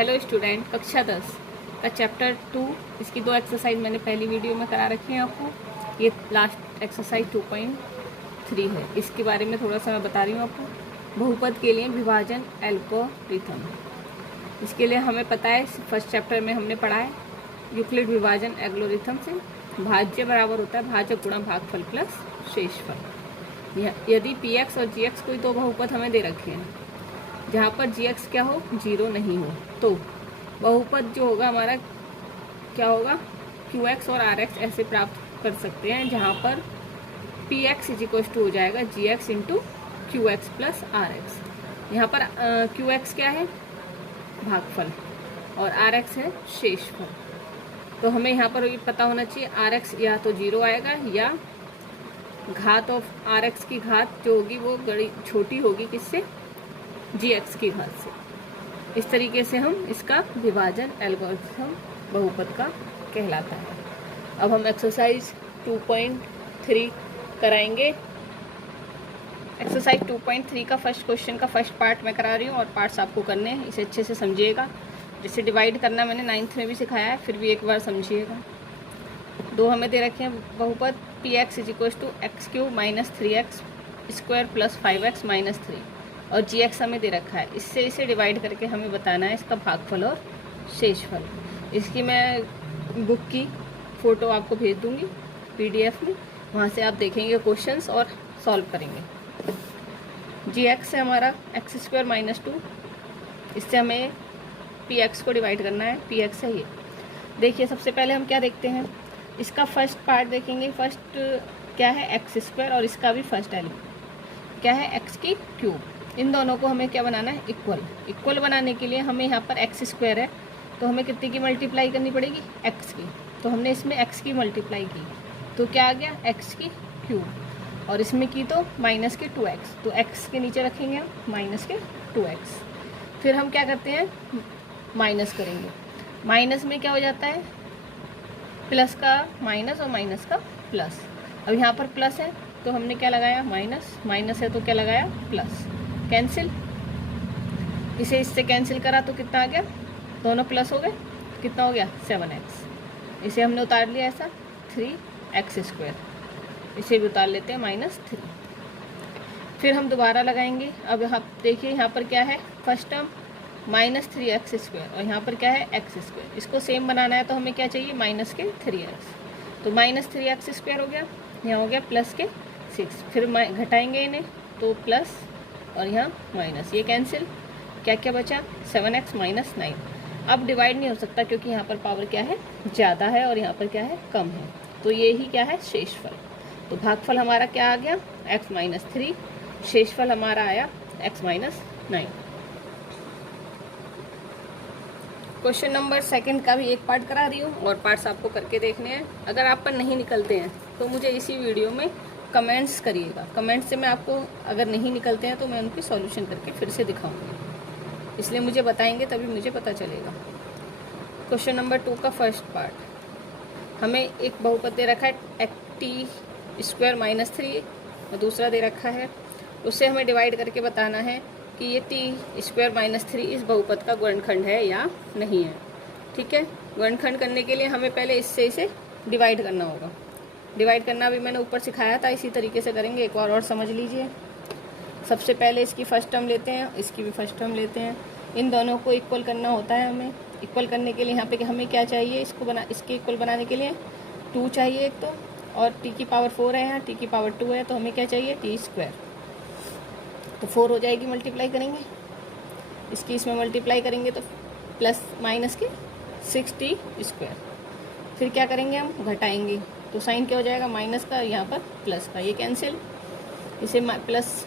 Hello student, कक्षा 10 का chapter 2 इसकी 2 एक्सरसाइज मैंने पहली वीडियो में करा रखी हैं आपको। ये लास्ट एक्सरसाइज 2.3 है। इसके बारे में थोड़ा सा मैं बता रही हूँ आपको। बहुपद के लिए विभाजन एल्गोरिथम। इसके लिए हमें पता है, फर्स्ट चैप्टर में हमने पढ़ा है यूक्लिड विभाजन एल्गोरिथम से भाज्य बराबर होता है भाजक गुणा भागफल प्लस शेषफल। यदि पी एक्स और जी एक्स कोई दो बहुपद हमें दे रखे हैं जहाँ पर जी एक्स क्या हो, 0 नहीं हो, तो बहुपद जो होगा हमारा क्या होगा, क्यू एक्स और आर एक्स ऐसे प्राप्त कर सकते हैं, जहाँ पर P x is equal to हो जाएगा G X into Q X plus R X. यहाँ पर क्यू एक्स क्या है, भागफल, और आर एक्स है शेषफल। तो हमें यहाँ पर ये पता होना चाहिए आर एक्स या तो 0 आएगा या घात ऑफ आर एक्स की घात जो होगी वो बड़ी छोटी होगी, किससे, जी एक्स की घात से। इस तरीके से हम इसका विभाजन एल्गोरिथम बहुपद का कहलाता है। अब हम एक्सरसाइज 2.3 कराएंगे। एक्सरसाइज 2.3 का फर्स्ट क्वेश्चन का फर्स्ट पार्ट मैं करा रही हूँ और पार्ट्स आपको करने हैं, इसे अच्छे से समझिएगा। जिसे डिवाइड करना मैंने 9th में भी सिखाया है, फिर भी एक बार समझिएगा। दो हमें दे रखे हैं बहुपद P x is equal to x cube minus 3x square plus 5x minus 3 और जी एक्स हमें दे रखा है। इससे इसे डिवाइड करके हमें बताना है इसका भागफल और शेषफल। इसकी मैं बुक की फ़ोटो आपको भेज दूँगी PDF में, वहाँ से आप देखेंगे क्वेश्चंस और सॉल्व करेंगे। जी एक्स है हमारा एक्स स्क्वायर माइनस 2, इससे हमें पी एक्स को डिवाइड करना है। पी एक्स है ये। देखिए सबसे पहले हम क्या देखते हैं, इसका फर्स्ट पार्ट देखेंगे। फर्स्ट क्या है, एक्स स्क्वायर, और इसका भी फर्स्ट एलिमेंट क्या है, एक्स की क्यूब। इन दोनों को हमें क्या बनाना है, इक्वल। इक्वल बनाने के लिए हमें यहाँ पर एक्स स्क्वायर है तो हमें कितने की मल्टीप्लाई करनी पड़ेगी, एक्स की। तो हमने इसमें एक्स की मल्टीप्लाई की तो क्या आ गया, एक्स की क्यूब, और इसमें की तो माइनस के 2x, तो x के नीचे रखेंगे हम माइनस के 2x। फिर हम क्या करते हैं, माइनस करेंगे। माइनस में क्या हो जाता है, प्लस का माइनस और माइनस का प्लस। अब यहाँ पर प्लस है तो हमने क्या लगाया, माइनस, माइनस है तो क्या लगाया, प्लस। कैंसिल, इसे इससे कैंसिल करा तो कितना आ गया, दोनों प्लस हो गए, कितना हो गया, 7x। इसे हमने उतार लिया ऐसा, 3x स्क्वायर। इसे भी उतार लेते हैं -3। फिर हम दोबारा लगाएंगे। अब यहाँ देखिए, यहाँ पर क्या है, फर्स्ट टर्म -3x स्क्वायर और यहाँ पर क्या है, x स्क्वायर। इसको सेम बनाना है तो हमें क्या चाहिए, माइनस के 3x, तो -3x स्क्वायर हो गया, यहाँ हो गया प्लस के 6। फिर घटाएंगे इन्हें तो प्लस और यहाँ माइनस, ये कैंसिल, क्या क्या बचा, 7x माइनस 9। अब डिवाइड नहीं हो सकता क्योंकि यहाँ पर पावर क्या है, ज़्यादा है और यहाँ पर क्या है, कम है, तो ये ही क्या है, शेषफल। तो भागफल हमारा क्या आ गया, x माइनस 3, शेषफल हमारा आया x माइनस 9। क्वेश्चन नंबर 2 का भी एक पार्ट करा रही हूँ और पार्ट्स आपको करके देखने हैं। अगर आप पर नहीं निकलते हैं तो मुझे इसी वीडियो में कमेंट्स करिएगा। कमेंट्स से मैं आपको अगर नहीं निकलते हैं तो मैं उनकी सॉल्यूशन करके फिर से दिखाऊंगी, इसलिए मुझे बताएंगे तभी मुझे पता चलेगा। क्वेश्चन नंबर 2 का फर्स्ट पार्ट, हमें एक बहुपद दे रखा है टी स्क्वायर माइनस 3 और दूसरा दे रखा है, उससे हमें डिवाइड करके बताना है कि ये टी स्क्वायर माइनस 3 इस बहुपद का गुणनखंड है या नहीं है। ठीक है, गुणनखंड करने के लिए हमें पहले इससे इसे डिवाइड करना होगा। डिवाइड करना भी मैंने ऊपर सिखाया था, इसी तरीके से करेंगे। एक और समझ लीजिए। सबसे पहले इसकी फर्स्ट टर्म लेते हैं, इसकी भी फर्स्ट टर्म लेते हैं। इन दोनों को इक्वल करना होता है हमें। इक्वल करने के लिए यहाँ पे हमें क्या चाहिए, इसके इक्वल बनाने के लिए 2 चाहिए एक तो, और टी की पावर 4 है, यहाँ टी की पावर 2 है, तो हमें क्या चाहिए, टी स्क्वायर। तो 4 हो जाएगी, मल्टीप्लाई करेंगे इसकी, इसमें मल्टीप्लाई करेंगे तो प्लस माइनस के 6t स्क्वायर। फिर क्या करेंगे, हम घटाएंगे तो साइन क्या हो जाएगा, माइनस का, यहाँ पर प्लस का, ये कैंसिल। इसे प्लस,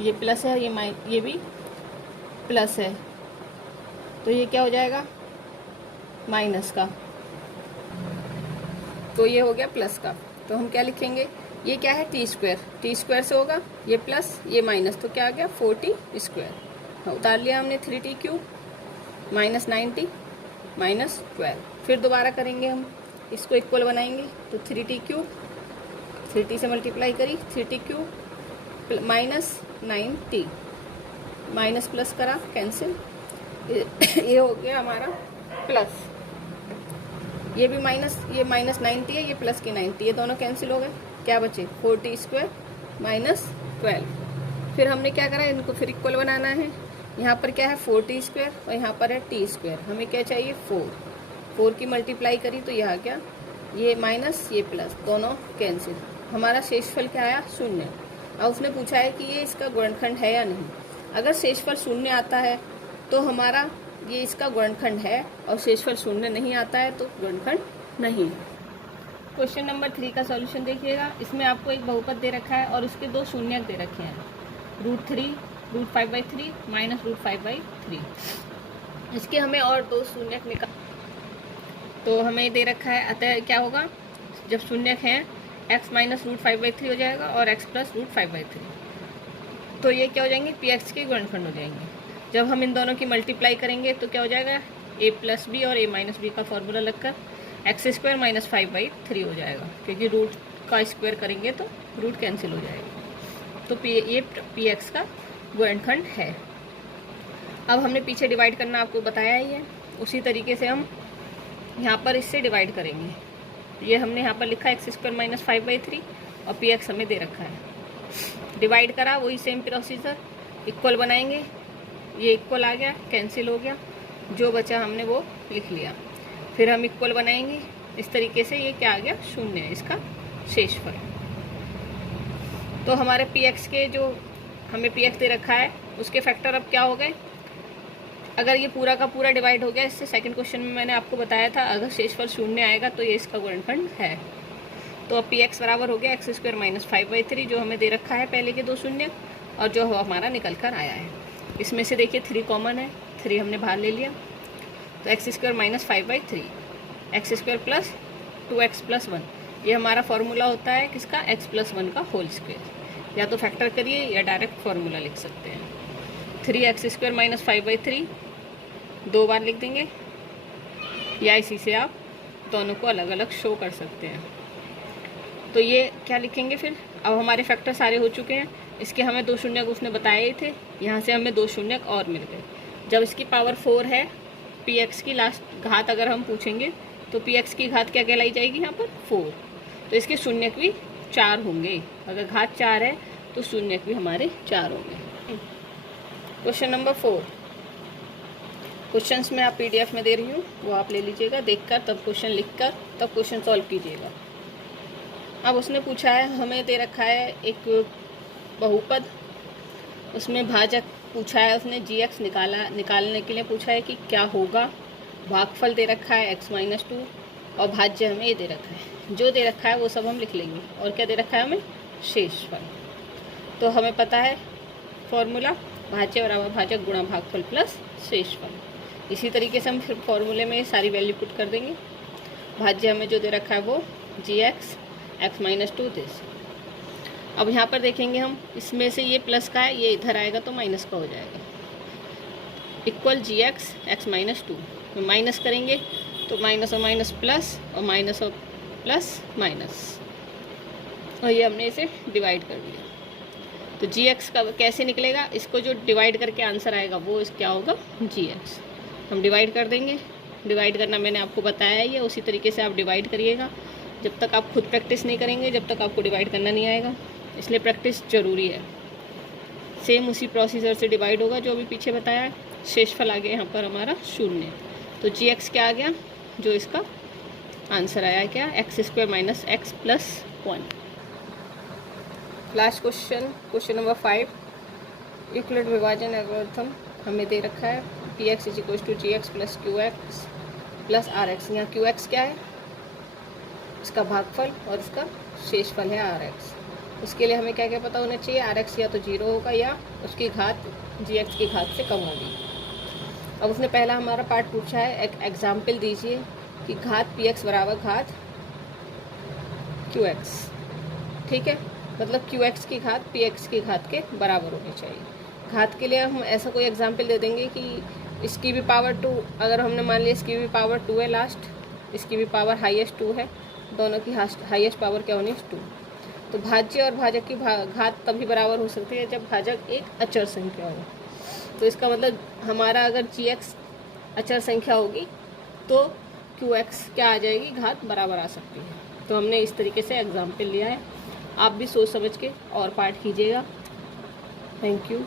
ये प्लस है, ये भी प्लस है, तो ये क्या हो जाएगा, माइनस का, तो ये हो गया प्लस का। तो हम क्या लिखेंगे, ये क्या है, टी स्क्वायर, टी स्क्वायर से होगा ये प्लस ये माइनस, तो क्या आ गया, 4t स्क्वायर। उतार लिया हमने 3t cube minus 9t minus 12। फिर दोबारा करेंगे हम, इसको इक्वल बनाएंगे तो 3t क्यूब, 3t से मल्टीप्लाई करी, 3t cube minus 9t, minus plus करा, कैंसिल, ये हो गया हमारा प्लस, ये भी माइनस, ये माइनस 90 है, ये प्लस की 90, ये दोनों कैंसिल हो गए। क्या बचे 4t² माइनस 12। फिर हमने क्या करा, इनको फिर इक्वल बनाना है। यहाँ पर क्या है 4t² और यहाँ पर है t²। हमें क्या चाहिए 4 की मल्टीप्लाई करी तो यहाँ क्या, ये माइनस ये प्लस दोनों कैंसिल। हमारा शेषफल क्या आया 0। अब उसने पूछा है कि ये इसका गुणनखंड है या नहीं। अगर शेषफल 0 आता है तो हमारा ये इसका गुणनखंड है, और शेषफल 0 नहीं आता है तो गुणनखंड नहीं। क्वेश्चन नंबर 3 का सॉल्यूशन देखिएगा। इसमें आपको एक बहुपद दे रखा है और उसके 2 शून्यक दे रखे हैं, √3 √5/3 माइनस √5/3। इसके हमें और 2 शून्यक निकाल, तो हमें दे रखा है, अतः क्या होगा जब शून्यक हैं x माइनस √5/3 हो जाएगा और x प्लस √5/3। तो ये क्या हो जाएंगे px के गुणनखंड हो जाएंगे। जब हम इन दोनों की मल्टीप्लाई करेंगे तो क्या हो जाएगा a प्लस बी और a माइनस बी का फॉर्मूला लगकर x² माइनस 5/3 हो जाएगा, क्योंकि रूट का स्क्वायर करेंगे तो रूट कैंसिल हो जाएगा। तो ये px का गुणनखंड है। अब हमने पीछे डिवाइड करना आपको बताया ही है, उसी तरीके से हम यहाँ पर इससे डिवाइड करेंगे। ये हमने यहाँ पर लिखा है x² माइनस 5/3 और px हमें दे रखा है। डिवाइड करा, वही सेम प्रोसीजर, इक्वल बनाएंगे, ये इक्वल आ गया, कैंसिल हो गया, जो बचा हमने वो लिख लिया। फिर हम इक्वल बनाएंगे इस तरीके से, ये क्या आ गया 0 इसका शेषफल। तो हमारे px के जो हमें px दे रखा है उसके फैक्टर अब क्या हो गए, अगर ये पूरा का पूरा डिवाइड हो गया, इससे सेकंड क्वेश्चन में मैंने आपको बताया था अगर शेषफल 0 आएगा तो ये इसका गुणनखंड है। तो अब px बराबर हो गया x² माइनस 5/3 जो हमें दे रखा है पहले के 2 शून्य, और जो हमारा निकल कर आया है। इसमें से देखिए 3 कॉमन है, 3 हमने बाहर ले लिया, तो x² minus 5/3 x² plus 2x plus 1, ये हमारा फॉर्मूला होता है किसका x प्लस 1 का होल स्क्वायर। या तो फैक्टर करिए या डायरेक्ट फॉर्मूला लिख सकते हैं। 3x² माइनस 5/3 2 बार लिख देंगे, या इसी से आप दोनों को अलग अलग शो कर सकते हैं। तो ये क्या लिखेंगे फिर, अब हमारे फैक्टर सारे हो चुके हैं। इसके हमें 2 शून्यक उसने बताए ही थे, यहाँ से हमें 2 शून्यक और मिल गए। जब इसकी पावर 4 है, px की लास्ट घात अगर हम पूछेंगे तो px की घात क्या कहलाई जाएगी यहाँ पर 4, तो इसके शून्यक भी 4 होंगे। अगर घात 4 है तो शून्यक भी हमारे 4 होंगे। क्वेश्चन नंबर 4, क्वेश्चंस में आप PDF में दे रही हूँ, वो आप ले लीजिएगा, देखकर तब क्वेश्चन लिखकर तब क्वेश्चन सॉल्व कीजिएगा। अब उसने पूछा है, हमें दे रखा है एक बहुपद, उसमें भाजक पूछा है, उसने gx निकालने के लिए पूछा है कि क्या होगा। भागफल दे रखा है x माइनस 2 और भाज्य हमें ये दे रखा है। जो दे रखा है वो सब हम लिख लेंगे, और क्या दे रखा है हमें शेषफल। तो हमें पता है फॉर्मूला, भाज्य बराबर भाजक गुणा भागफल प्लस शेषफल। इसी तरीके से हम फिर फॉर्मूले में सारी वैल्यू पुट कर देंगे। भाज्य हमें जो दे रखा है वो gx x माइनस 2 दिस। अब यहाँ पर देखेंगे हम, इसमें से ये प्लस का है, ये इधर आएगा तो माइनस का हो जाएगा, इक्वल gx x माइनस 2। तो माइनस करेंगे तो माइनस और माइनस प्लस, और माइनस और प्लस माइनस, और ये हमने इसे डिवाइड कर दिया। तो gx का कैसे निकलेगा, इसको जो डिवाइड करके आंसर आएगा वो क्या होगा gx। हम डिवाइड कर देंगे, डिवाइड करना मैंने आपको बताया ही है, उसी तरीके से आप डिवाइड करिएगा। जब तक आप खुद प्रैक्टिस नहीं करेंगे जब तक आपको डिवाइड करना नहीं आएगा, इसलिए प्रैक्टिस ज़रूरी है। सेम उसी प्रोसीजर से डिवाइड होगा जो अभी पीछे बताया है। शेषफल आ गया यहाँ पर हमारा 0, तो gx क्या आ गया, जो इसका आंसर आया क्या x² minus x plus 1। Last question, question number 5, Euclid विभाजन एल्गोरिथम हमें दे रखा है px is equal to gx plus qx plus rx। यहाँ qx क्या है, इसका भागफल और इसका शेषफल है rx। उसके लिए हमें क्या क्या पता होना चाहिए, rx या तो 0 होगा या उसकी घात gx की घात से कम होगी। अब उसने पहला हमारा पार्ट पूछा है, एक एग्जाम्पल दीजिए कि घात px बराबर घात qx। ठीक है, मतलब qx की घात px की घात के बराबर होनी चाहिए। घात के लिए हम ऐसा कोई एग्जाम्पल दे देंगे कि इसकी भी पावर 2, अगर हमने मान लिया इसकी भी पावर 2 है लास्ट, इसकी भी पावर हाईएस्ट 2 है, दोनों की हाईएस्ट पावर क्या होनी 2। तो भाज्य और भाजक की घात तभी बराबर हो सकती है जब भाजक एक अचर संख्या हो। तो इसका मतलब हमारा अगर gx अचर संख्या होगी तो QX क्या आ जाएगी, घात बराबर आ सकती है। तो हमने इस तरीके से एग्जाम्पल लिया है, आप भी सोच समझ के और पाठ कीजिएगा। Thank you.